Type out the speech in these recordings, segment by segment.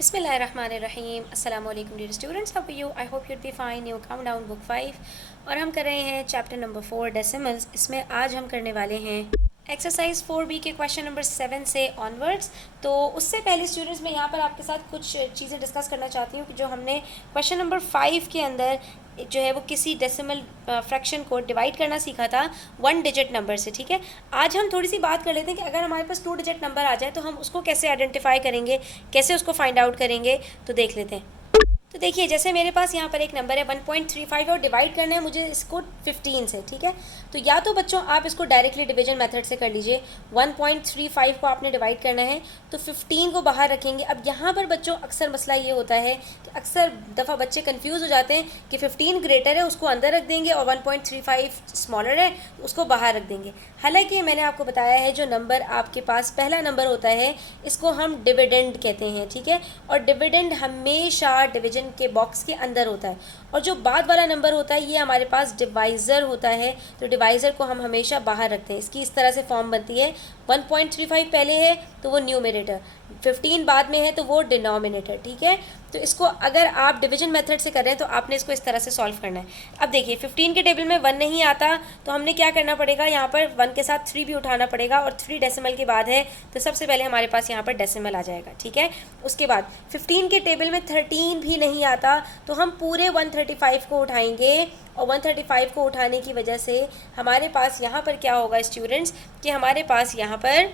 बिस्मिल्लाहिर्रहमानिर्रहीम अस्सलाम वालेकुम dear students, how are you? I hope you'd be fine. You come down book 5 और हम कर रहे हैं चैप्टर नंबर 4 डेसिमल्स। इसमें आज हम करने वाले हैं एक्सरसाइज 4B के क्वेश्चन नंबर 7 से ऑनवर्ड्स। तो उससे पहले स्टूडेंट्स मैं यहाँ पर आपके साथ कुछ चीज़ें डिस्कस करना चाहती हूँ कि जो हमने क्वेश्चन नंबर 5 के अंदर जो है वो किसी डेसिमल फ्रैक्शन को डिवाइड करना सीखा था 1 डिजिट नंबर से। ठीक है, आज हम थोड़ी सी बात कर लेते हैं कि अगर हमारे पास 2 डिजिट नंबर आ जाए तो हम उसको कैसे आइडेंटिफाई करेंगे, कैसे उसको फाइंड आउट करेंगे। तो देख लेते हैं। तो देखिए, जैसे मेरे पास यहाँ पर एक नंबर है 1.35 और डिवाइड करना है मुझे इसको 15 से। ठीक है, तो या तो बच्चों आप इसको डायरेक्टली डिवीजन मेथड से कर लीजिए। 1.35 को आपने डिवाइड करना है तो 15 को बाहर रखेंगे। अब यहाँ पर बच्चों अक्सर मसला ये होता है कि अक्सर दफ़ा बच्चे कंफ्यूज हो जाते हैं कि 15 ग्रेटर है उसको अंदर रख देंगे और 1.35 स्मॉलर है तो उसको बाहर रख देंगे। हालांकि मैंने आपको बताया है जो नंबर आपके पास पहला नंबर होता है इसको हम डिविडेंड कहते हैं। ठीक है, और डिविडेंड हमेशा डिवीजन के बॉक्स के अंदर होता है, और जो बाद वाला नंबर होता है ये हमारे पास डिवाइज़र होता है, तो डिवाइज़र को हम हमेशा बाहर रखते हैं। इसकी इस तरह से फॉर्म बनती है, 1.35 पहले है तो वो न्यूमरेटर, 15 बाद में है तो वो डिनोमिनेटर। ठीक है, तो इसको अगर आप डिवीजन मेथड से कर रहे हैं तो आपने इसको इस तरह से सॉल्व करना है। अब देखिए 15 के टेबल में 1 नहीं आता तो हमने क्या करना पड़ेगा, यहाँ पर 1 के साथ 3 भी उठाना पड़ेगा, और 3 डेसिमल के बाद है तो सबसे पहले हमारे पास यहाँ पर डेसिमल आ जाएगा। ठीक है, उसके बाद 15 के टेबल में 13 भी नहीं आता तो हम पूरे 135 को उठाएंगे, और 135 को उठाने की वजह से हमारे पास यहाँ पर क्या होगा स्टूडेंट्स कि हमारे पास यहाँ पर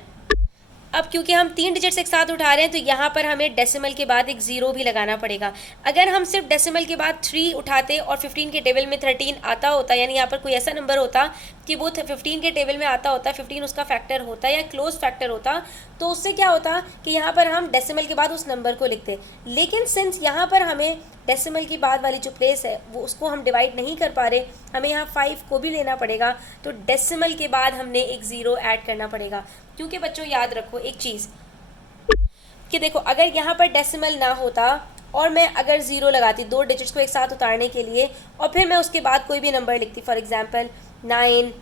अब क्योंकि हम 3 डिजिट्स एक साथ उठा रहे हैं तो यहाँ पर हमें डेसिमल के बाद एक ज़ीरो भी लगाना पड़ेगा। अगर हम सिर्फ डेसिमल के बाद 3 उठाते और 15 के टेबल में 13 आता होता, यानी यहाँ पर कोई ऐसा नंबर होता कि वो 15 के टेबल में आता होता, 15 उसका फैक्टर होता या क्लोज फैक्टर होता, तो उससे क्या होता कि यहाँ पर हम डेसिमल के बाद उस नंबर को लिखते। लेकिन सिंस यहाँ पर हमें डेसिमल की बाद वाली जो प्लेस है वो उसको हम डिवाइड नहीं कर पा रहे, हमें यहाँ 5 को भी लेना पड़ेगा, तो डेसिमल के बाद हमने एक ज़ीरो ऐड करना पड़ेगा। क्योंकि बच्चों याद रखो एक चीज़ कि देखो, अगर यहाँ पर डेसिमल ना होता और मैं अगर ज़ीरो लगाती 2 डिजिट्स को एक साथ उतारने के लिए और फिर मैं उसके बाद कोई भी नंबर लिखती, फॉर एग्जांपल 9,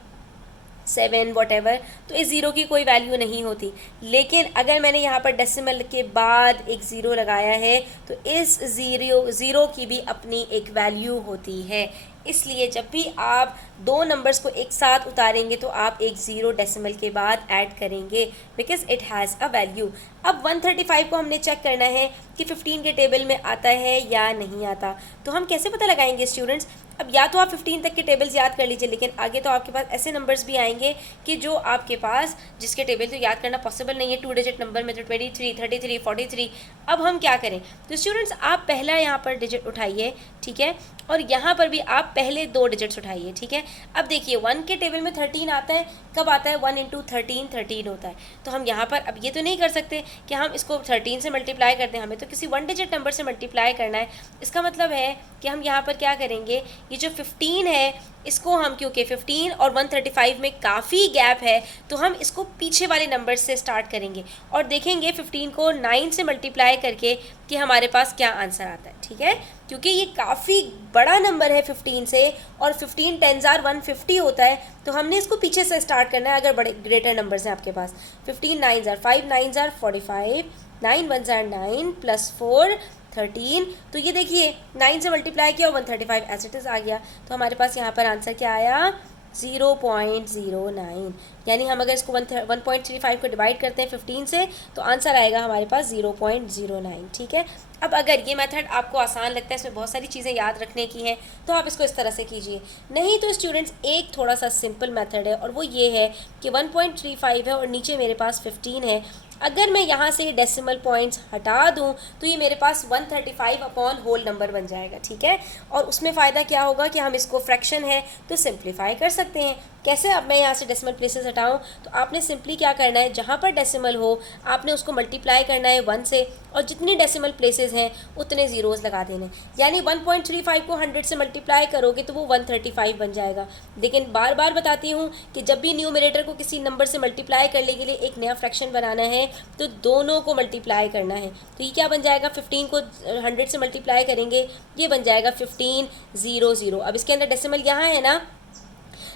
7 वॉटेवर, तो इस ज़ीरो की कोई वैल्यू नहीं होती। लेकिन अगर मैंने यहाँ पर डेसिमल के बाद एक ज़ीरो लगाया है तो इस ज़ीरो की भी अपनी एक वैल्यू होती है। इसलिए जब भी आप 2 नंबर्स को एक साथ उतारेंगे तो आप एक ज़ीरो डेसिमल के बाद ऐड करेंगे, because it has a value. अब 135 को हमने चेक करना है कि 15 के टेबल में आता है या नहीं आता, तो हम कैसे पता लगाएंगे स्टूडेंट्स? अब या तो आप 15 तक के टेबल्स याद कर लीजिए, लेकिन आगे तो आपके पास ऐसे नंबर्स भी आएंगे कि जो आपके पास जिसके टेबल तो याद करना पॉसिबल नहीं है 2 डिजिट नंबर में, तो 23, 33, 43। अब हम क्या करें? तो स्टूडेंट्स आप पहला यहाँ पर डिजिट उठाइए, ठीक है, और यहाँ पर भी आप पहले 2 डिजिट्स उठाइए। ठीक है, अब देखिए 1 के टेबल में 13 आता है, कब आता है? 1 इंटू 13 13 होता है। तो हम यहाँ पर अब ये तो नहीं कर सकते कि हम इसको 13 से मल्टीप्लाई कर दें, हमें तो किसी 1 डिजिट नंबर से मल्टीप्लाई करना है। इसका मतलब है कि हम यहाँ पर क्या करेंगे, ये जो 15 है इसको हम, क्योंकि 15 और 135 में काफ़ी गैप है तो हम इसको पीछे वाले नंबर से स्टार्ट करेंगे और देखेंगे 15 को 9 से मल्टीप्लाई करके कि हमारे पास क्या आंसर आता है। ठीक है, क्योंकि ये काफ़ी बड़ा नंबर है 15 से, और 15 10s are 150 होता है, तो हमने इसको पीछे से स्टार्ट करना है। अगर बड़े ग्रेटर नंबर्स हैं आपके पास, 15 9s are 5 9s are 45, 9 1s are 9 plus 4 13, तो ये देखिए 9 से मल्टीप्लाई किया और 135 एज इट इज़ आ गया, तो हमारे पास यहाँ पर आंसर क्या आया? 0.09। यानी हम अगर इसको 1.35 को डिवाइड करते हैं 15 से तो आंसर आएगा हमारे पास 0.09। ठीक है, अब अगर ये मेथड आपको आसान लगता है, इसमें बहुत सारी चीज़ें याद रखने की हैं, तो आप इसको इस तरह से कीजिए। नहीं तो स्टूडेंट्स एक थोड़ा सा सिंपल मेथड है, और वो ये है कि 1.35 है और नीचे मेरे पास 15 है। अगर मैं यहाँ से डेसिमल पॉइंट्स हटा दूँ तो ये मेरे पास 135 अपॉन होल नंबर बन जाएगा। ठीक है, और उसमें फ़ायदा क्या होगा कि हम इसको फ्रैक्शन है तो सिंप्लीफाई कर सकते हैं। कैसे? अब मैं यहाँ से डेसिमल प्लेसेस हटाऊँ तो आपने सिंपली क्या करना है, जहाँ पर डेसिमल हो आपने उसको मल्टीप्लाई करना है 1 से, और जितनी डेसिमल प्लेसेस हैं उतने ज़ीरोज़ लगा देने। यानी 1.35 को 100 से मल्टीप्लाई करोगे तो वो 135 बन जाएगा। लेकिन बार बार बताती हूँ कि जब भी न्यूमरेटर को किसी नंबर से मल्टीप्लाई करने के लिए एक नया फ्रैक्शन बनाना है तो दोनों को मल्टीप्लाई करना है। तो ये क्या बन जाएगा? 15 को 100 से मल्टीप्लाई करेंगे, ये बन जाएगा 15 0 0। अब इसके अंदर डेसिमल यहाँ है ना,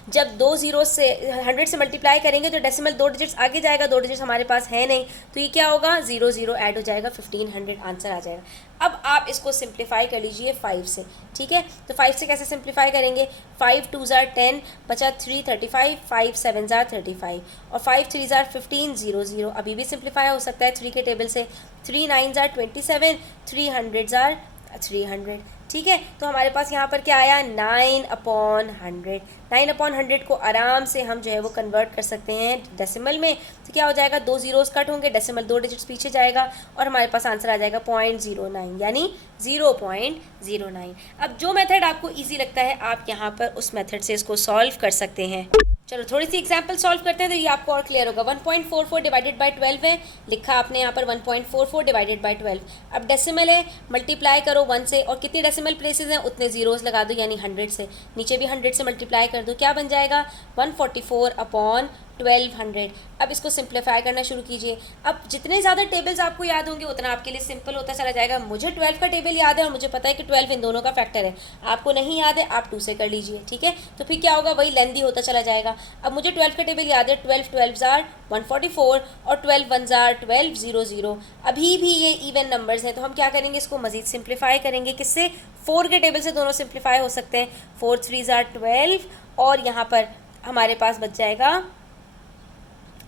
जब दो जीरो से 100 से मल्टीप्लाई करेंगे तो डेसिमल 2 डिजिट्स आगे जाएगा, 2 डिजिट्स हमारे पास है नहीं, तो ये क्या होगा 0 0 ऐड हो जाएगा, 1500 आंसर आ जाएगा। अब आप इसको सिंप्लीफाई कर लीजिए 5 से, ठीक है। तो 5 से कैसे सिंप्लीफाई करेंगे, 5 2 ज़ार 10 बचा 3 35, 5 7 ज़ार 35 और 5 3 ज़ार 15 0 0। अभी भी सिंप्लीफाई हो सकता है 3 के टेबल से, 3 9 ज़ार 27, 300 ज़ार 300, ठीक है। तो हमारे पास यहाँ पर क्या आया 9/100। 9/100 को आराम से हम जो है वो कन्वर्ट कर सकते हैं डेसिमल में, तो क्या हो जाएगा 2 जीरोस कट होंगे, डेसिमल 2 डिजिट्स पीछे जाएगा और हमारे पास आंसर आ जाएगा 0.09 यानी 0.09। अब जो मेथड आपको ईजी लगता है आप यहाँ पर उस मेथड से इसको सॉल्व कर सकते हैं। चलो थोड़ी सी एग्जाम्पल सॉल्व करते हैं तो ये आपको और क्लियर होगा। 1.44 डिवाइडेड बाई 12 है, लिखा आपने यहाँ पर 1.44 डिवाइडेड बाई 12। अब डेसिमल है, मल्टीप्लाई करो 1 से और कितनी डेसिमल प्लेसेस हैं उतने जीरोस लगा दो यानी 100 से, नीचे भी 100 से मल्टीप्लाई कर दो, क्या बन जाएगा 144/1200। अब इसको सिंप्लीफाई करना शुरू कीजिए। अब जितने ज़्यादा टेबल्स आपको याद होंगे उतना आपके लिए सिंपल होता चला जाएगा। मुझे 12 का टेबल याद है और मुझे पता है कि 12 इन दोनों का फैक्टर है, आपको नहीं याद है आप 2 से कर लीजिए, ठीक है। तो फिर क्या होगा वही लेंदी होता चला जाएगा। अब मुझे 12 का टेबल याद है, 12 12 ज़ार 144 और 12 1 ज़ार 12 0 0। अभी भी ये इवन नंबर्स हैं तो हम क्या करेंगे इसको मज़ीद सिंप्लीफाई करेंगे, किससे 4 के टेबल से दोनों सिंप्लीफाई हो सकते हैं। 4 3 ज़ार 12 और यहाँ पर हमारे पास बच जाएगा,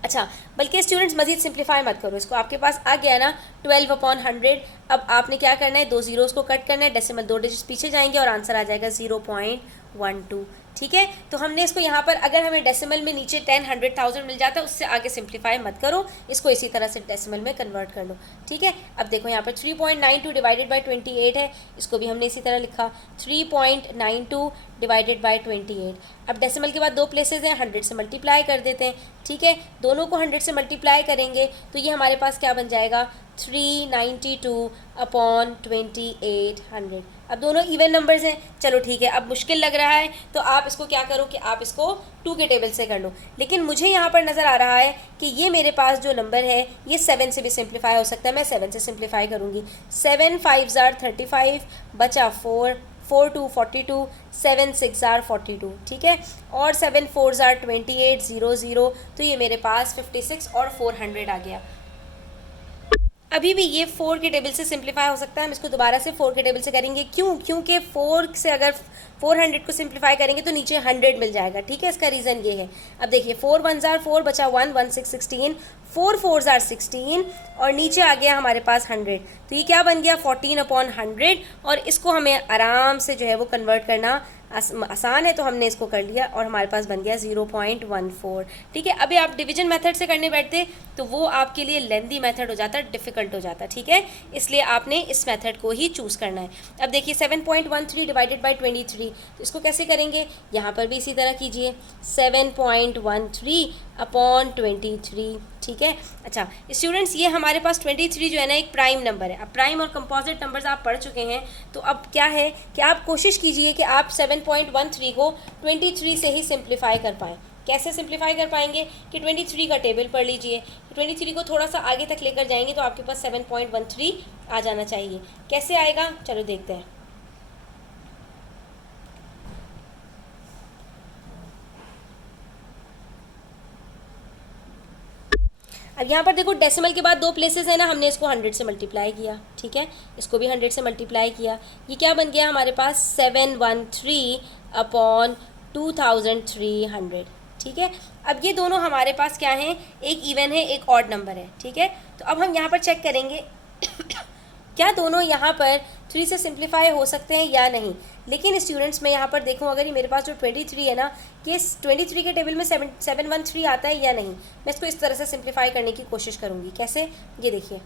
अच्छा बल्कि स्टूडेंट्स मजीद सिंप्लीफाई मत करो इसको, आपके पास आ गया ना 12/100। अब आपने क्या करना है 2 जीरोस को कट करना है, डेसिमल 2 डिजिट्स पीछे जाएंगे और आंसर आ जाएगा 0.12, ठीक है। तो हमने इसको यहाँ पर अगर हमें डेसिमल में नीचे 10 100 1000 मिल जाता है उससे आगे सिंप्लीफाई मत करो, इसको इसी तरह से डेसिमल में कन्वर्ट कर लो, ठीक है। अब देखो यहाँ पर 3.92 डिवाइडेड बाई 28 है, इसको भी हमने इसी तरह लिखा 3.92 डिवाइडेड बाई 28। अब डेसिमल के बाद 2 प्लेसेस हैं, 100 से मल्टीप्लाई कर देते हैं, ठीक है। दोनों को 100 से मल्टीप्लाई करेंगे तो ये हमारे पास क्या बन जाएगा 392/2800। अब दोनों इवन नंबर्स हैं, चलो ठीक है। अब मुश्किल लग रहा है तो आप इसको क्या करो कि आप इसको 2 के टेबल से कर लो, लेकिन मुझे यहाँ पर नज़र आ रहा है कि ये मेरे पास जो नंबर है ये 7 से भी सिंप्लीफाई हो सकता है, मैं 7 से सिंप्लीफाई करूँगी। 7 5 ज़ार 35 बचा 4 4 2 42 7 6 ज़ार 42, ठीक है। और 7 4 ज़ार 28 0 0, तो ये मेरे पास 56 और 400 आ गया। अभी भी ये 4 के टेबल से सिंप्लीफाई हो सकता है, हम इसको दोबारा से 4 के टेबल से करेंगे, क्यों, क्योंकि 4 से अगर 400 को सिंप्लीफाई करेंगे तो नीचे 100 मिल जाएगा, ठीक है। इसका रीज़न ये है, अब देखिए 4 1 ज़ार 4 बचा 1 1 6 16, 4 4 ज़ार 16 और नीचे आ गया हमारे पास 100, तो ये क्या बन गया 14/100। और इसको हमें आराम से जो है वो कन्वर्ट करना आसान है तो हमने इसको कर लिया और हमारे पास बन गया 0.14, ठीक है। अभी आप डिवीजन मेथड से करने बैठते तो वो आपके लिए लेंदी मेथड हो जाता, डिफ़िकल्ट हो जाता, ठीक है। इसलिए आपने इस मेथड को ही चूज़ करना है। अब देखिए 7.13 डिवाइडेड बाई 23, तो इसको कैसे करेंगे, यहाँ पर भी इसी तरह कीजिए 7.13/23, ठीक है। अच्छा स्टूडेंट्स ये हमारे पास 23 जो है ना एक प्राइम नंबर है। अब प्राइम और कंपोजिट नंबर्स आप पढ़ चुके हैं तो अब क्या है कि आप कोशिश कीजिए कि आप 7.13 को 23 से ही सिंप्लीफाई कर पाएँ। कैसे सिंप्लीफाई कर पाएंगे कि 23 का टेबल पढ़ लीजिए, 23 को थोड़ा सा आगे तक लेकर जाएंगे तो आपके पास 7.13 आ जाना चाहिए। कैसे आएगा चलो देखते हैं। अब यहाँ पर देखो डेसिमल के बाद 2 प्लेसेस है ना, हमने इसको 100 से मल्टीप्लाई किया, ठीक है। इसको भी 100 से मल्टीप्लाई किया, ये क्या बन गया हमारे पास 713/2300, ठीक है। अब ये दोनों हमारे पास क्या हैं, एक इवन है एक ऑड नंबर है, ठीक है। तो अब हम यहाँ पर चेक करेंगे क्या दोनों यहाँ पर 3 से सिंप्लीफाई हो सकते हैं या नहीं। लेकिन स्टूडेंट्स मैं यहाँ पर देखूँ अगर ये मेरे पास जो 23 है ना, ये 23 के टेबल में 713 आता है या नहीं, मैं इसको इस तरह से सिंप्लीफाई करने की कोशिश करूँगी। कैसे, ये देखिए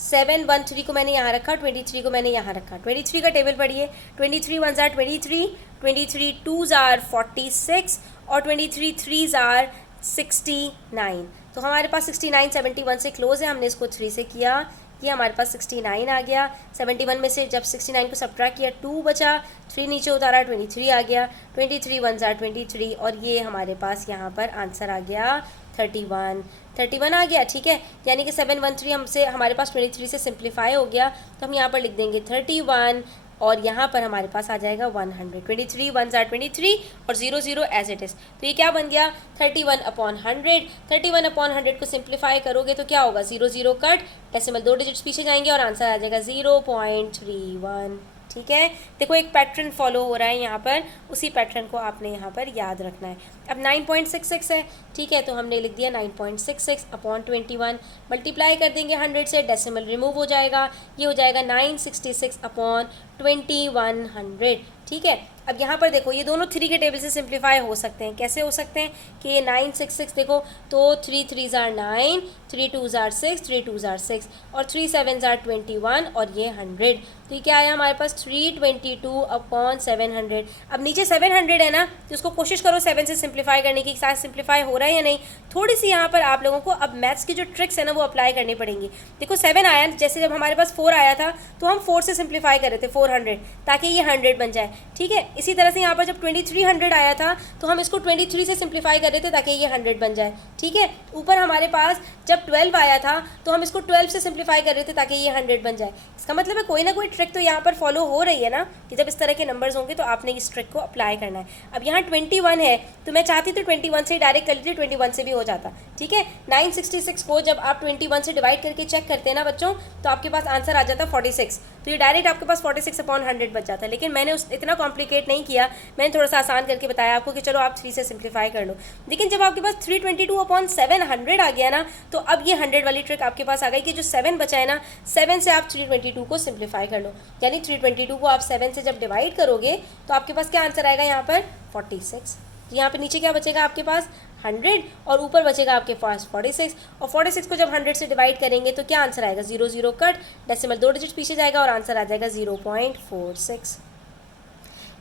713 को मैंने यहाँ रखा, 23 को मैंने यहाँ रखा। 23 का टेबल पढ़िए, 23 1 ज़ार 23, 23 2 ज़ार 46 और 23 3 ज़ार 69। तो हमारे पास 69 71 से क्लोज है, हमने इसको 3 से किया, ये हमारे पास 69 आ गया। 71 में से जब 69 को सब्ट्रैक्ट किया 2 बचा, 3 नीचे उतारा 23 आ गया, 23 1 ज़ार 23 और ये हमारे पास यहाँ पर आंसर आ गया 31 आ गया, ठीक है। यानी कि 713 हमसे हमारे पास 23 से सिंप्लीफाई हो गया, तो हम यहाँ पर लिख देंगे 31 और यहाँ पर हमारे पास आ जाएगा 100, 23 1 ज़ार 23 और 0 0 एज इट इज़। तो ये क्या बन गया 31/100। 31/100 को सिंप्लीफाई करोगे तो क्या होगा 0 0 कट, डेसिमल 2 डिजिट्स पीछे जाएंगे और आंसर आ जाएगा 0.31। ठीक है, देखो एक पैटर्न फॉलो हो रहा है यहाँ पर, उसी पैटर्न को आपने यहाँ पर याद रखना है। अब 9.66 है, ठीक है, तो हमने लिख दिया 9.66/21, मल्टीप्लाई कर देंगे 100 से, डेसिमल रिमूव हो जाएगा, ये हो जाएगा 966/2100। ठीक है, अब यहाँ पर देखो ये दोनों 3 के टेबल से सिंप्लीफाई हो सकते हैं। कैसे हो सकते हैं कि ये 966 देखो तो 3 3 ज़ार 9, 3 2 ज़ार 6, 3 2 ज़ार 6 और 3 7 ज़ार 21 और ये 100। तो ये क्या आया हमारे पास 322/700। अब नीचे 700 है ना, तो उसको कोशिश करो 7 से सिंप्लीफाई करने की, साथ सिंप्लीफाई हो रहा है या नहीं। थोड़ी सी यहाँ पर आप लोगों को अब मैथ्स की जो ट्रिक्स है ना वो अप्लाई करनी पड़ेंगी। देखो 7 आया, जैसे जब हमारे पास 4 आया था तो हम 4 से सिंप्लीफाई कर रहे थे 400 ताकि ये 100 बन जाए। ठीक है, इसी तरह से यहाँ पर जब 2300 आया था तो हम इसको 23 से सिंप्लीफाई कर रहे थे ताकि ये 100 बन जाए। ठीक है, ऊपर हमारे पास जब 12 आया था तो हम इसको 12 से सिंप्लीफाई कर रहे थे ताकि ये 100 बन जाए। इसका मतलब है कोई ना कोई ट्रिक तो यहाँ पर फॉलो हो रही है ना, कि जब इस तरह के नंबर्स होंगे तो आपने इस ट्रिक को अप्लाई करना है। अब यहाँ 21 है तो मैं चाहती तो 21 से डायरेक्ट कर लेती, 21 से भी हो जाता। ठीक है, 966 को जब आप 21 से डिवाइड करके चेक करते हैं ना बच्चों, तो आपके पास आंसर आ जाता 46। तो ये डायरेक्ट आपके पास 46/100 बच जाता है। लेकिन मैंने इतना कॉम्प्लिकेट नहीं किया, मैंने थोड़ा सा आसान करके बताया आपको कि चलो आप 3 से सिंप्लीफाई कर लो। लेकिन जब आपके पास 322/700 आ गया ना, तो अब ये 100 वाली ट्रिक आपके पास आ गई कि जो 7 बचा है ना, 7 से आप 322 को सिंप्लीफाई कर लो। यानी 322 को आप 7 से जब डिवाइड करोगे तो आपके पास क्या आंसर आएगा यहाँ पर 46। यहाँ पे नीचे क्या बचेगा आपके पास 100 और ऊपर बचेगा आपके पास 46। और 46 को जब 100 से डिवाइड करेंगे तो क्या आंसर आएगा 0 0 कट, डेसिमल 2 डिजिट पीछे जाएगा और आंसर आ जाएगा 0.46।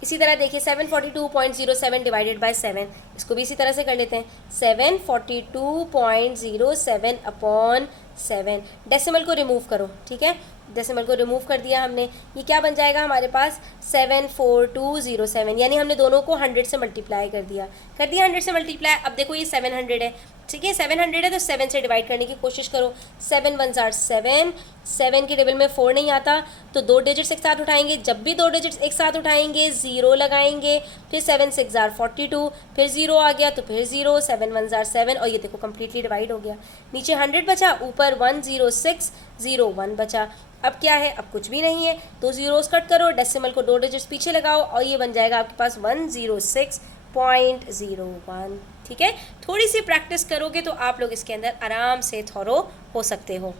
इसी तरह देखिए 742.07 डिवाइडेड बाय 7, इसको भी इसी तरह से कर लेते हैं 742.07/7। डेसिमल को रिमूव करो। ठीक है, डेसिमल को रिमूव कर दिया हमने, ये क्या बन जाएगा हमारे पास 74207। यानी हमने दोनों को 100 से मल्टीप्लाई कर दिया 100 से मल्टीप्लाई। अब देखो ये 700 है, ठीक है 700 है तो 7 से डिवाइड करने की कोशिश करो। 7 1 ज़ार 7, 7 के टेबल में 4 नहीं आता तो 2 डिजिट्स एक साथ उठाएंगे। जब भी 2 डिजिट्स एक साथ उठाएंगे 0 लगाएंगे, फिर 7 6 ज़ार 42, फिर 0 आ गया तो फिर 0, 7 1 ज़ार 7 और ये देखो कम्प्लीटली डिवाइड हो गया। नीचे 100 बचा, ऊपर 106 0 1 बचा। अब क्या है, अब कुछ भी नहीं है तो जीरोस कट करो, डेसिमल को 2 डिजिट्स पीछे लगाओ और ये बन जाएगा आपके पास 106.01। ठीक है, थोड़ी सी प्रैक्टिस करोगे तो आप लोग इसके अंदर आराम से थॉरो हो सकते हो।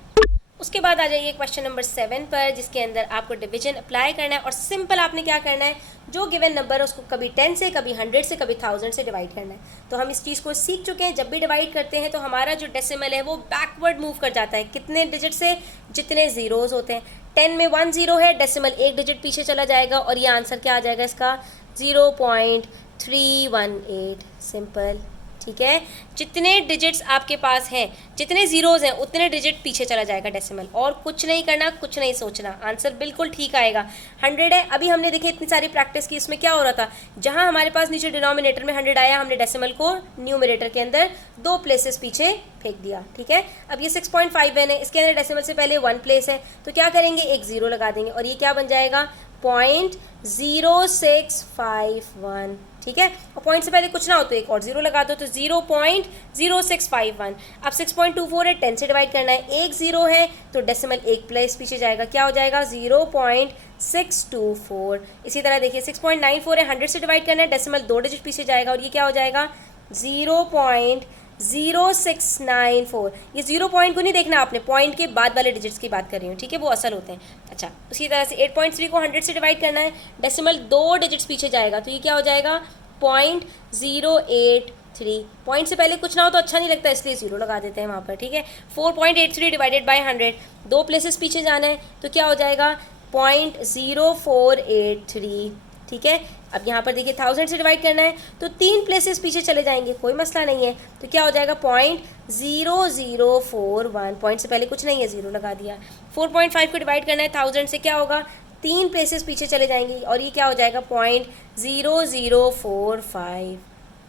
उसके बाद आ जाइए क्वेश्चन नंबर 7 पर, जिसके अंदर आपको डिवीजन अप्लाई करना है। और सिंपल आपने क्या करना है, जो गिवन नंबर है उसको कभी 10 से, कभी 100 से, कभी 1000 से डिवाइड करना है। तो हम इस चीज़ को सीख चुके हैं, जब भी डिवाइड करते हैं तो हमारा जो डेसिमल है वो बैकवर्ड मूव कर जाता है। कितने डिजिट से, जितने ज़ीरोज़ होते हैं। 10 में 1 0 है, डेसिमल 1 डिजिट पीछे चला जाएगा और ये आंसर क्या आ जाएगा इसका 0.318। सिंपल। ठीक है, जितने डिजिट्स आपके पास हैं, जितने ज़ीरोज़ हैं उतने डिजिट पीछे चला जाएगा डेसिमल, और कुछ नहीं करना, कुछ नहीं सोचना, आंसर बिल्कुल ठीक आएगा। 100 है, अभी हमने देखिए इतनी सारी प्रैक्टिस की, इसमें क्या हो रहा था, जहां हमारे पास नीचे डिनोमिनेटर में 100 आया, हमने डेसिमल को न्यूमरेटर के अंदर 2 प्लेसेस पीछे फेंक दिया। ठीक है, अब ये 6.51 है, इसके अंदर डेसिमल से पहले 1 प्लेस है तो क्या करेंगे, एक 0 लगा देंगे और ये क्या बन जाएगा 0.0651। ठीक है, और पॉइंट से पहले कुछ ना हो तो एक और 0 लगा दो तो 0.0651। अब 6.24 है, 10 से डिवाइड करना है, एक 0 है तो डेसिमल 1 प्लेस पीछे जाएगा, क्या हो जाएगा 0.624। इसी तरह देखिए 6.94 है, 100 से डिवाइड करना है, डेसिमल 2 डिजिट पीछे जाएगा और ये क्या हो जाएगा 0.0694। ये 0 पॉइंट को नहीं देखना आपने, पॉइंट के बाद वाले डिजिट्स की बात कर रही हूँ। ठीक है, वो असल होते हैं। अच्छा, उसी तरह से 8.3 को 100 से डिवाइड करना है, डेसिमल 2 डिजिट्स पीछे जाएगा तो ये क्या हो जाएगा 0.083। पॉइंट से पहले कुछ ना हो तो अच्छा नहीं लगता, इसलिए 0 लगा देते हैं वहाँ पर। ठीक है, 4.83 डिवाइडेड बाई 100, 2 प्लेसेस पीछे जाना है तो क्या हो जाएगा 0.0483। ठीक है, अब यहाँ पर देखिए 1000 से डिवाइड करना है तो 3 प्लेसेस पीछे चले जाएंगे, कोई मसला नहीं है, तो क्या हो जाएगा 0.0041। पॉइंट से पहले कुछ नहीं है, 0 लगा दिया। 4.5 को डिवाइड करना है 1000 से, क्या होगा 3 प्लेसेस पीछे चले जाएंगे और ये क्या हो जाएगा 0.0045।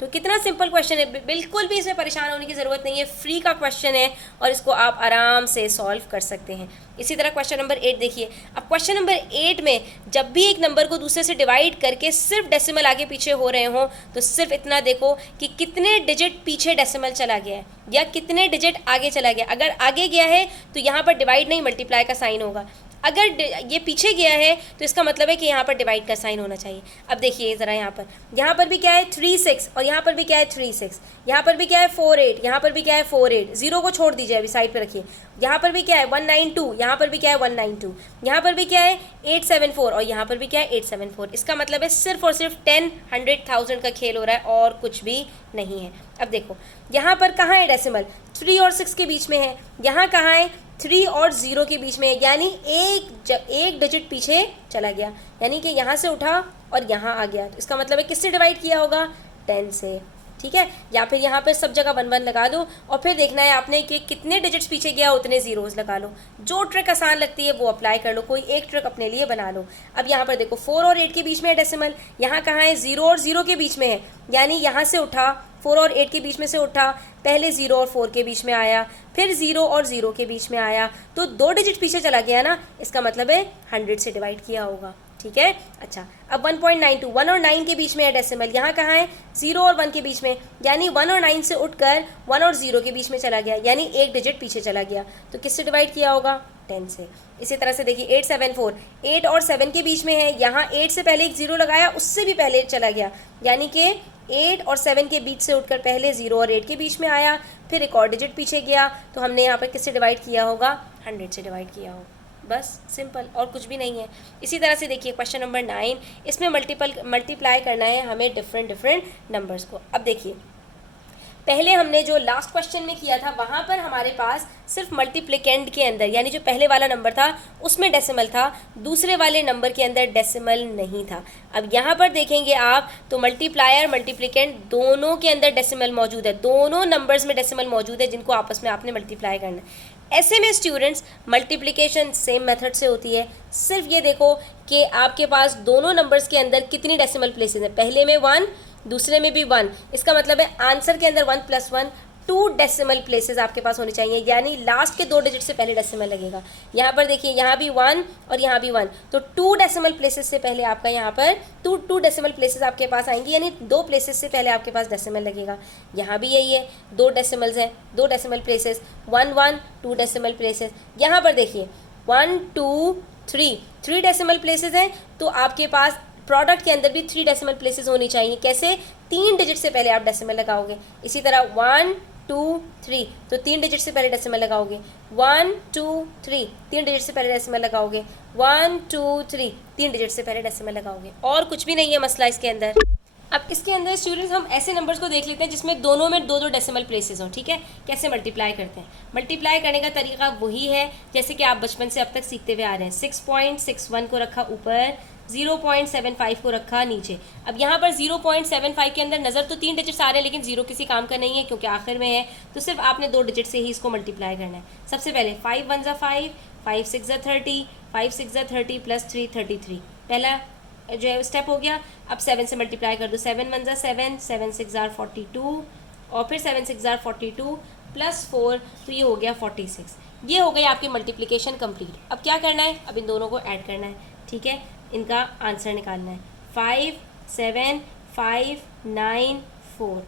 तो कितना सिंपल क्वेश्चन है, बिल्कुल भी इसमें परेशान होने की ज़रूरत नहीं है, फ्री का क्वेश्चन है और इसको आप आराम से सॉल्व कर सकते हैं। इसी तरह क्वेश्चन नंबर 8 देखिए। अब क्वेश्चन नंबर 8 में जब भी एक नंबर को दूसरे से डिवाइड करके सिर्फ डेसिमल आगे पीछे हो रहे हों तो सिर्फ इतना देखो कि कितने डिजिट पीछे डेसिमल चला गया है या कितने डिजिट आगे चला गया। अगर आगे गया है तो यहाँ पर डिवाइड नहीं मल्टीप्लाई का साइन होगा, अगर ये पीछे गया है तो इसका मतलब है कि यहाँ पर डिवाइड का साइन होना चाहिए। अब देखिए ज़रा यहाँ पर भी क्या है 3 6 और यहाँ पर भी क्या है 3 6, यहाँ पर भी क्या है 4 8, यहाँ पर भी क्या है 4 8, जीरो को छोड़ दीजिए अभी साइड पे रखिए। यहाँ पर भी क्या है 192, यहाँ पर भी क्या है 192, यहाँ पर भी क्या है 874 और यहाँ पर भी क्या है 874। इसका मतलब है सिर्फ और सिर्फ 10 100,000 का खेल हो रहा है और कुछ भी नहीं है। अब देखो यहाँ पर कहाँ है डेसिमल, 3 और 6 के बीच में है, यहाँ कहाँ है 3 और 0 के बीच में है, यानी एक डिजिट पीछे चला गया, यानी कि यहाँ से उठा और यहाँ आ गया। तो इसका मतलब है किससे डिवाइड किया होगा 10 से, ठीक है। या फिर यहाँ पर सब जगह 1 1 लगा दो और फिर देखना है आपने कि कितने डिजिट्स पीछे गया उतने ज़ीरोज़ लगा लो। जो ट्रिक आसान लगती है वो अप्लाई कर लो, कोई एक ट्रिक अपने लिए बना लो। अब यहाँ पर देखो 4 और 8 के बीच में है डेसिमल, यहाँ कहाँ है 0 और 0 के बीच में है, यानी यहाँ से उठा 4 और 8 के बीच में से उठा, पहले 0 और 4 के बीच में आया, फिर 0 और 0 के बीच में आया, तो 2 डिजिट पीछे चला गया ना, इसका मतलब है 100 से डिवाइड किया होगा, ठीक है। अच्छा अब 1.92 1 और 9 के बीच में है डेसिमल, यहाँ कहाँ है 0 और 1 के बीच में, यानी 1 और 9 से उठकर 1 और 0 के बीच में चला गया, यानी एक डिजिट पीछे चला गया, तो किससे डिवाइड किया होगा 10 से। इसी तरह से देखिए 874 8 और 7 के बीच में है, यहाँ 8 से पहले एक 0 लगाया, उससे भी पहले चला गया, यानी कि 8 और 7 के बीच से उठकर पहले 0 और 8 के बीच में आया, फिर एक और डिजिट पीछे गया, तो हमने यहाँ पर किससे डिवाइड किया होगा 100 से डिवाइड किया होगा, बस सिंपल और कुछ भी नहीं है। इसी तरह से देखिए क्वेश्चन नंबर 9, इसमें मल्टीप्लाई करना है हमें डिफरेंट नंबर्स को। अब देखिए पहले हमने जो लास्ट क्वेश्चन में किया था वहाँ पर हमारे पास सिर्फ मल्टीप्लिकेंड के अंदर, यानी जो पहले वाला नंबर था उसमें डेसिमल था, दूसरे वाले नंबर के अंदर डेसिमल नहीं था। अब यहाँ पर देखेंगे आप तो मल्टीप्लायर मल्टीप्लिकेंड दोनों के अंदर डेसिमल मौजूद है, दोनों नंबर्स में डेसिमल मौजूद है जिनको आपस में आपने मल्टीप्लाई करना है। ऐसे में स्टूडेंट्स मल्टीप्लिकेशन सेम मेथड से होती है, सिर्फ ये देखो कि आपके पास दोनों नंबर्स के अंदर कितनी डेसिमल प्लेसेस हैं, पहले में 1 दूसरे में भी 1, इसका मतलब है आंसर के अंदर 1 + 1 2 डेसिमल प्लेसेस आपके पास होने चाहिए, यानी लास्ट के 2 डिजिट से पहले डेसिमल लगेगा। यहाँ पर देखिए यहाँ भी 1 और यहाँ भी 1, तो 2 डेसिमल प्लेसेस से पहले आपका यहाँ पर 2 डेसिमल प्लेसेस आपके पास आएंगी, यानी 2 प्लेसेस से पहले आपके पास डेसिमल लगेगा। यहाँ भी यही है, 2 डेसिमल्स हैं, 2 डेसिमल प्लेसेस, 1 1 2 डेसिमल प्लेसेस। यहाँ पर देखिए 1 2 3 डेसिमल प्लेसेस हैं, तो आपके पास प्रोडक्ट के अंदर भी 3 डेसिमल प्लेसेस होनी चाहिए। कैसे, 3 डिजिट से पहले आप डेसिमल लगाओगे। इसी तरह 1 2 3 तो 3 डिजिट से पहले डेसिमल लगाओगे, 1 2 3 3 डिजिट से पहले डेसिमल लगाओगे, 1 2 3 3 डिजिट से पहले डेसिमल लगाओगे, और कुछ भी नहीं है मसला इसके अंदर। अब इसके अंदर स्टूडेंट्स हम ऐसे नंबर्स को देख लेते हैं जिसमें दोनों में 2 डेसिमल प्लेसेस हों, ठीक है। कैसे मल्टीप्लाई करते हैं, मल्टीप्लाई करने का तरीका वही है जैसे कि आप बचपन से अब तक सीखते हुए आ रहे हैं। 6.61 को रखा ऊपर, 0.75 को रखा नीचे। अब यहाँ पर 0.75 के अंदर नज़र तो 3 डिजिट्स आ रहे हैं, लेकिन 0 किसी काम का नहीं है क्योंकि आखिर में है, तो सिर्फ आपने 2 डिजिट से ही इसको मल्टीप्लाई करना है। सबसे पहले 5 1 ज़ा 5, 5 6 ज़ा 30, 5 6 ज़ा 30 प्लस 3 33, पहला जो है स्टेप हो गया। अब 7 से मल्टीप्लाई कर दो, 7 1 ज़ा 7, 7 6 ज़ा 42 और फिर 7 6 ज़ा 42 प्लस 4, तो ये हो गया 46। ये हो गई आपकी मल्टीप्लिकेशन कंप्लीट। अब क्या करना है, अब इन दोनों को ऐड करना है, ठीक है, इनका आंसर निकालना है। 5 7 5 9 4।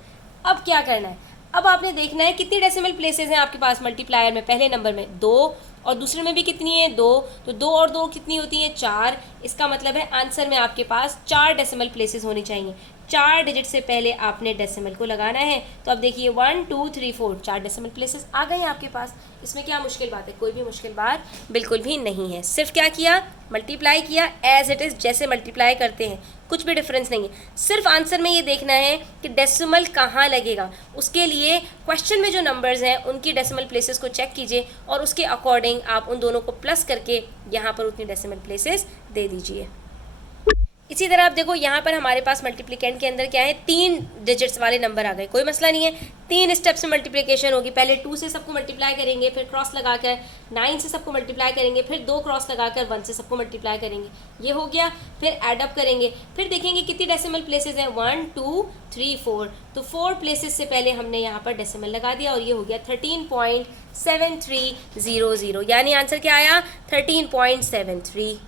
अब क्या करना है, अब आपने देखना है कितनी डेसिमल प्लेसेस हैं आपके पास मल्टीप्लायर में। पहले नंबर में 2 और दूसरे में भी कितनी है 2, तो 2 और 2 कितनी होती है 4। इसका मतलब है आंसर में आपके पास 4 डेसिमल प्लेसेस होनी चाहिए। 4 डिजिट से पहले आपने डेसिमल को लगाना है। तो अब देखिए 1 2 3 4 4 डेसिमल प्लेसेस आ गए हैं आपके पास। इसमें क्या मुश्किल बात है, कोई भी मुश्किल बात बिल्कुल भी नहीं है। सिर्फ क्या किया, मल्टीप्लाई किया एज इट इज़, जैसे मल्टीप्लाई करते हैं, कुछ भी डिफरेंस नहीं है। सिर्फ आंसर में ये देखना है कि डेसिमल कहाँ लगेगा। उसके लिए क्वेश्चन में जो नंबर्स हैं उनकी डेसिमल प्लेसेस को चेक कीजिए और उसके अकॉर्डिंग आप उन दोनों को प्लस करके यहाँ पर उतनी डेसिमल प्लेसेस दे दीजिए। इसी तरह आप देखो यहाँ पर हमारे पास मल्टीप्लिकेंट के अंदर क्या है, 3 डिजिट्स वाले नंबर आ गए, कोई मसला नहीं है, 3 स्टेप्स में मल्टीप्लिकेशन होगी। पहले 2 से सबको मल्टीप्लाई करेंगे, फिर क्रॉस लगाकर 9 से सबको मल्टीप्लाई करेंगे, फिर 2 क्रॉस लगाकर 1 से सबको मल्टीप्लाई करेंगे, ये हो गया। फिर एड अप करेंगे, फिर देखेंगे कितनी डेसिमल प्लेसेस हैं, 1 2 3 4, तो 4 प्लेसेस से पहले हमने यहाँ पर डेसिमल लगा दिया और ये हो गया 13.7300, यानी आंसर क्या आया 13.73।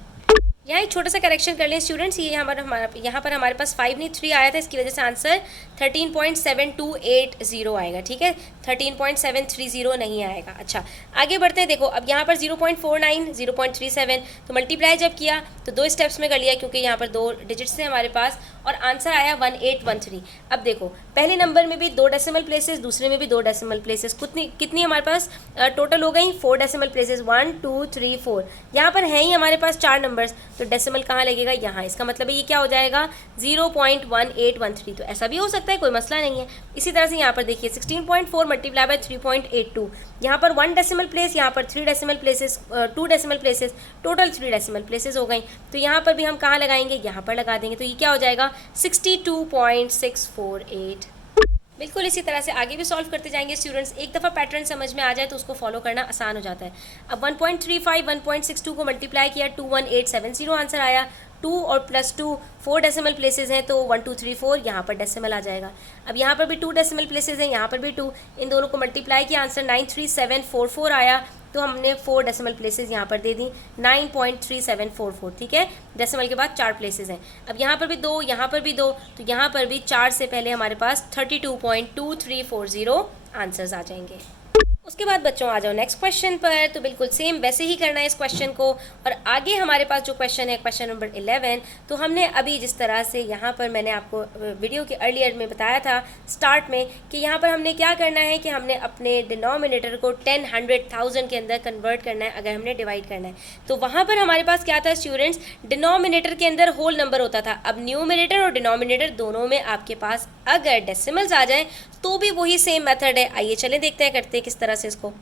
यहाँ एक छोटा सा करेक्शन कर लें स्टूडेंट्स, ये यहाँ पर हमारे पास 5 नहीं 3 आया था, इसकी वजह से आंसर 13.7280 आएगा, ठीक है, 13.730 नहीं आएगा। अच्छा आगे बढ़ते हैं, देखो अब यहाँ पर 0.49 0.37, तो मल्टीप्लाई जब किया तो 2 स्टेप्स में कर लिया क्योंकि यहाँ पर 2 डिजिट्स थे हमारे पास और आंसर आया 1813। अब देखो पहले नंबर में भी 2 डेसिमल प्लेसेस, दूसरे में भी 2 डेसिमल प्लेसेस, कितनी हमारे पास टोटल हो गई 4 डेसिमल प्लेसेस, 1 2 3 4, यहाँ पर है ही हमारे पास 4 नंबर्स, तो डेसिमल कहाँ लगेगा यहाँ, इसका मतलब है ये क्या हो जाएगा 0.1813, तो ऐसा भी हो सकता है, कोई मसला नहीं है। इसी तरह से यहाँ पर देखिए 16.4 मल्टीप्लाई बाय 3.82, यहाँ पर 1 डेसिमल प्लेस, यहाँ पर 3 decimal places, 2 decimal places, total 3 decimal places हो गई, तो यहाँ पर भी हम कहाँ लगाएंगे, यहाँ पर लगा देंगे, तो ये क्या हो जाएगा 62.648। बिल्कुल इसी तरह से आगे भी सॉल्व करते जाएंगे स्टूडेंट्स, एक दफ़ा पैटर्न समझ में आ जाए तो उसको फॉलो करना आसान हो जाता है। अब 1.35 1.62 को मल्टीप्लाई किया 21870 आंसर आया, 2 और प्लस 2 4 डेसिमल प्लेसेस हैं तो 1 2 3 4 यहाँ पर डेसिमल आ जाएगा। अब यहाँ पर भी 2 डेसिमल प्लेसेस हैं, यहाँ पर भी 2, इन दोनों को मल्टीप्लाई किया आंसर 93744 आया, तो हमने 4 डेसिमल प्लेसेस यहाँ पर दे दी 9.3744, ठीक है, डेसिमल के बाद 4 प्लेसेस हैं। अब यहाँ पर भी 2, यहाँ पर भी 2, तो यहाँ पर भी 4 से पहले हमारे पास 32.2340 आंसर्स आ जाएंगे। उसके बाद बच्चों आ जाओ नेक्स्ट क्वेश्चन पर, तो बिल्कुल सेम वैसे ही करना है इस क्वेश्चन को। और आगे हमारे पास जो क्वेश्चन है क्वेश्चन नंबर 11, तो हमने अभी जिस तरह से यहाँ पर मैंने आपको वीडियो के अर्लियर में बताया था स्टार्ट में कि यहाँ पर हमने क्या करना है कि हमने अपने डिनोमिनेटर को 10 100 1000 के अंदर कन्वर्ट करना है अगर हमने डिवाइड करना है। तो वहाँ पर हमारे पास क्या था स्टूडेंट्स, डिनोमिनेटर के अंदर होल नंबर होता था। अब न्यूमिनेटर और डिनोमिनेटर दोनों में आपके पास अगर डेसिमल्स आ जाएँ तो भी वही सेम मेथड है। आइए चलें देखते हैं करते हैं किस तरह से इसको।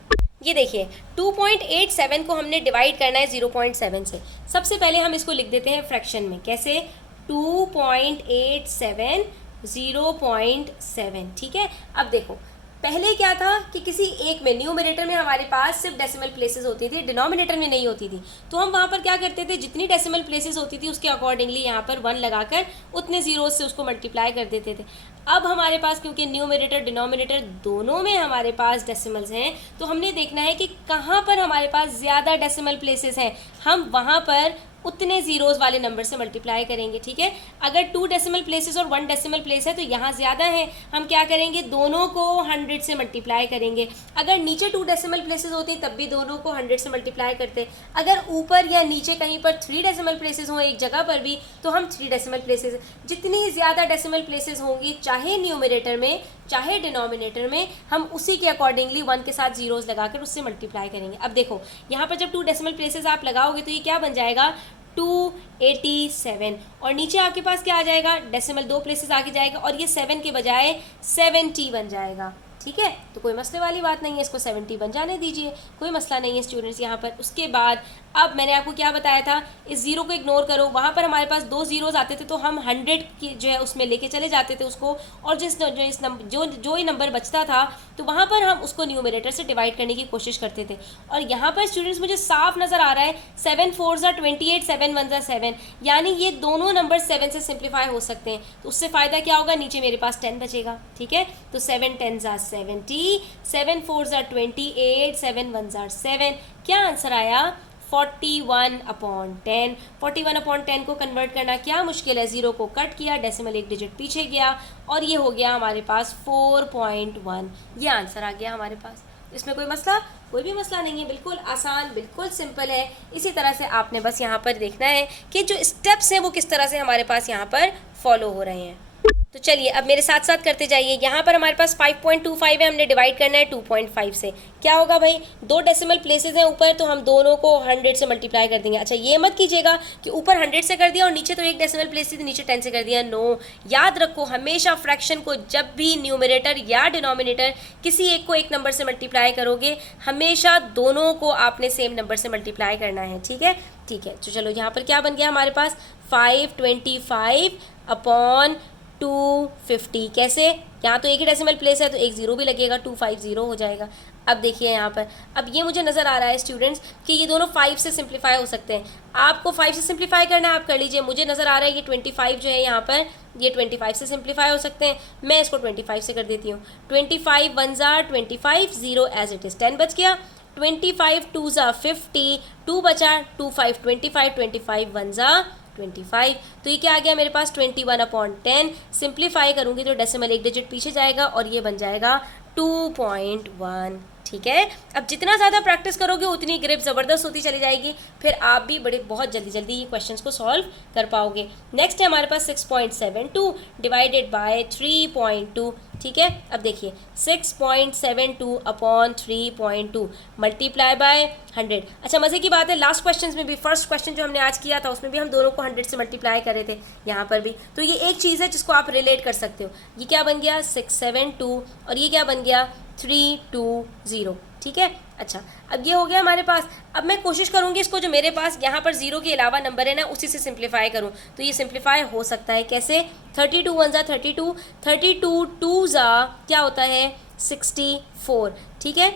ये देखिए 2.87 को हमने डिवाइड करना है 0.7 से। सबसे पहले हम इसको लिख देते हैं फ्रैक्शन में, कैसे 2.87 0.7, ठीक है। अब देखो पहले क्या था कि किसी एक में न्यूमरेटर में हमारे पास सिर्फ डेसिमल प्लेसेस होती थी, डिनोमिनेटर में नहीं होती थी, तो हम वहाँ पर क्या करते थे जितनी डेसिमल प्लेसेस होती थी उसके अकॉर्डिंगली यहाँ पर 1 लगाकर उतने जीरोस से उसको मल्टीप्लाई कर देते थे। अब हमारे पास क्योंकि न्यूमरेटर डिनोमिनेटर दोनों में हमारे पास डेसिमल्स हैं, तो हमने देखना है कि कहाँ पर हमारे पास ज़्यादा डेसिमल प्लेसेस हैं, हम वहाँ पर उतने जीरोस वाले नंबर से मल्टीप्लाई करेंगे, ठीक है। अगर 2 डेसिमल प्लेसेस और 1 डेसिमल प्लेस है तो यहाँ ज़्यादा है, हम क्या करेंगे दोनों को 100 से मल्टीप्लाई करेंगे। अगर नीचे 2 डेसिमल प्लेसेस होती तब भी दोनों को 100 से मल्टीप्लाई करते। अगर ऊपर या नीचे कहीं पर 3 डेसिमल प्लेसेस हों एक जगह पर भी तो हम 3 डेसिमल प्लेसेस, जितनी ज़्यादा डेसिमल प्लेसेस होंगी चाहे न्यूमरेटर में चाहे डिनोमिनेटर में, हम उसी के अकॉर्डिंगली 1 के साथ जीरोस लगाकर उससे मल्टीप्लाई करेंगे। अब देखो यहाँ पर जब 2 डेसिमल प्लेसेस आप लगाओगे तो ये क्या बन जाएगा 287, और नीचे आपके पास क्या आ जाएगा डेसिमल 2 प्लेसेस आगे जाएगा और ये 7 के बजाय 70 बन जाएगा, ठीक है। तो कोई मसले वाली बात नहीं है, इसको 70 बन जाने दीजिए, कोई मसला नहीं है स्टूडेंट्स यहाँ पर। उसके बाद अब मैंने आपको क्या बताया था, इस जीरो को इग्नोर करो, वहाँ पर हमारे पास 2 जीरोस आते थे तो हम 100 की जो है उसमें लेके चले जाते थे उसको, और जो ही नंबर बचता था तो वहाँ पर हम उसको न्यूमरेटर से डिवाइड करने की कोशिश करते थे। और यहाँ पर स्टूडेंट्स मुझे साफ नज़र आ रहा है 7 4 28 7 1 7, यानी ये दोनों नंबर 7 से सिंप्लीफाई हो सकते हैं। तो उससे फ़ायदा क्या होगा, नीचे मेरे पास 10 बचेगा, ठीक है। तो 7 10 70, 7 4 28, 7 1 7, क्या आंसर आया 41/10। 41/10 को कन्वर्ट करना क्या मुश्किल है, ज़ीरो को कट किया, डेसिमल एक डिजिट पीछे गया और ये हो गया हमारे पास 4.1, ये आंसर आ गया हमारे पास। इसमें कोई मसला, कोई भी मसला नहीं है, बिल्कुल आसान, बिल्कुल सिंपल है। इसी तरह से आपने बस यहाँ पर देखना है कि जो स्टेप्स हैं वो किस तरह से हमारे पास यहाँ पर फॉलो हो रहे हैं। तो चलिए अब मेरे साथ साथ करते जाइए। यहाँ पर हमारे पास 5.25 है, हमने डिवाइड करना है 2.5 से। क्या होगा भाई, दो डेसिमल प्लेसेस हैं ऊपर, तो हम दोनों को 100 से मल्टीप्लाई कर देंगे। अच्छा ये मत कीजिएगा कि ऊपर 100 से कर दिया और नीचे तो एक डेसिमल प्लेस थी तो नीचे 10 से कर दिया। नो, याद रखो हमेशा फ्रैक्शन को जब भी न्यूमरेटर या डिनोमिनेटर किसी एक को एक नंबर से मल्टीप्लाई करोगे, हमेशा दोनों को आपने सेम नंबर से मल्टीप्लाई करना है। ठीक है, ठीक है। तो चलो यहाँ पर क्या बन गया हमारे पास, 525 अपॉन 250। कैसे, यहाँ तो एक ही डेसिमल प्लेस है तो एक जीरो भी लगेगा, 250 हो जाएगा। अब देखिए यहाँ पर, अब ये मुझे नज़र आ रहा है स्टूडेंट्स कि ये दोनों 5 से सिंप्लीफाई हो सकते हैं। आपको 5 से सिंप्लीफाई करना है, आप कर लीजिए। मुझे नज़र आ रहा है ये 25 जो है यहाँ पर, ये 25 से सिंप्लीफाई हो सकते हैं। मैं इसको 25 से कर देती हूँ। 25 1 ज़ा 25, 0 एज इट इज़, 10 बच गया। 25 2 ज़ा 50, 2 बचा, 25 25, 25 1 ज़ा 25। तो ये क्या आ गया मेरे पास, 21/10। सिंप्लीफाई करूँगी तो डेसिमल एक डिजिट पीछे जाएगा और ये बन जाएगा 2.1। ठीक है, अब जितना ज़्यादा प्रैक्टिस करोगे उतनी ग्रिप ज़बरदस्त होती चली जाएगी, फिर आप भी बहुत जल्दी जल्दी ये क्वेश्चंस को सॉल्व कर पाओगे। नेक्स्ट है हमारे पास 6.72 डिवाइडेड बाय 3.2। ठीक है, अब देखिए 6.72 अपॉन 3.2 मल्टीप्लाई बाय 100। अच्छा मज़े की बात है, लास्ट क्वेश्चन में भी, फर्स्ट क्वेश्चन जो हमने आज किया था उसमें भी हम दोनों को 100 से मल्टीप्लाई कर रहे थे, यहाँ पर भी। तो ये एक चीज़ है जिसको आप रिलेट कर सकते हो। ये क्या बन गया, 672, और ये क्या बन गया, 320। ठीक है, अच्छा अब ये हो गया हमारे पास। अब मैं कोशिश करूँगी इसको जो मेरे पास यहाँ पर जीरो के अलावा नंबर है ना, उसी से सिंप्लीफाई करूँ। तो ये सिंप्लीफाई हो सकता है कैसे, 32 1 ज़ा 32, 32 2 ज़ा क्या होता है 64। ठीक है,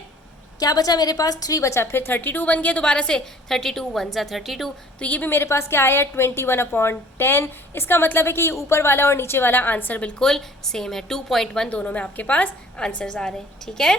क्या बचा मेरे पास, 3 बचा, फिर 32 बन गया दोबारा से, 32 1 ज़ा 32। तो ये भी मेरे पास क्या आया, 21/10। इसका मतलब है कि ये ऊपर वाला और नीचे वाला आंसर बिल्कुल सेम है, 2.1 दोनों में आपके पास आंसर्स आ रहे हैं। ठीक है,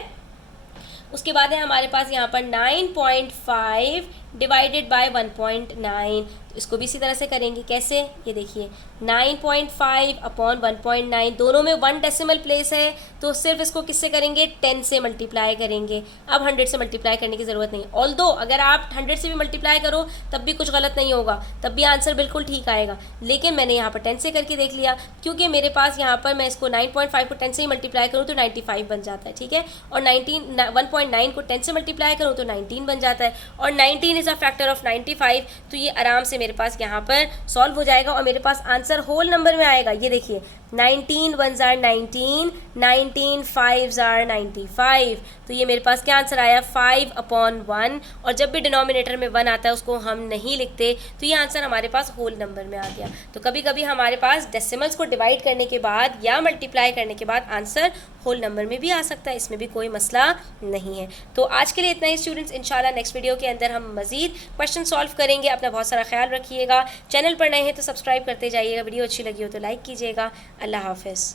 उसके बाद है हमारे पास यहाँ पर 9.5 डिवाइडेड बाय 1.9। तो इसको भी इसी तरह से करेंगे। कैसे, ये देखिए 9.5 अपॉन 1.9, दोनों में 1 डेसिमल प्लेस है तो सिर्फ इसको किससे करेंगे, 10 से मल्टीप्लाई करेंगे। अब 100 से मल्टीप्लाई करने की ज़रूरत नहीं है। ऑल्दो अगर आप 100 से भी मल्टीप्लाई करो तब भी कुछ गलत नहीं होगा, तब भी आंसर बिल्कुल ठीक आएगा। लेकिन मैंने यहाँ पर 10 से करके देख लिया, क्योंकि मेरे पास यहाँ पर मैं इसको 9.5 को 10 से ही मल्टीप्लाई करूँ तो 95 बन जाता है। ठीक है, और 1.9 को 10 से मल्टीप्लाई करूँ तो 19 बन जाता है, और 19 इज़ अ फैक्टर ऑफ 95। तो ये आराम से मेरे पास यहाँ पर सॉल्व हो जाएगा और मेरे पास आंसर होल नंबर में आएगा। ये देखिए 19 1 ज़ार 19, 19 5 ज़ार 95। तो ये मेरे पास क्या आंसर आया, 5/1। और जब भी डिनोमिनेटर में 1 आता है उसको हम नहीं लिखते, तो ये आंसर हमारे पास होल नंबर में आ गया। तो कभी कभी हमारे पास डेसिमल्स को डिवाइड करने के बाद या मल्टीप्लाई करने के बाद आंसर होल नंबर में भी आ सकता है, इसमें भी कोई मसला नहीं है। तो आज के लिए इतना ही स्टूडेंट्स, इंशाल्लाह नेक्स्ट वीडियो के अंदर हम मज़ीद क्वेश्चन सॉल्व करेंगे। अपना बहुत सारा ख्याल रखिएगा। चैनल पर नए हैं तो सब्सक्राइब करते जाइएगा। वीडियो अच्छी लगी हो तो लाइक कीजिएगा। अल्लाह हाफ़िज़।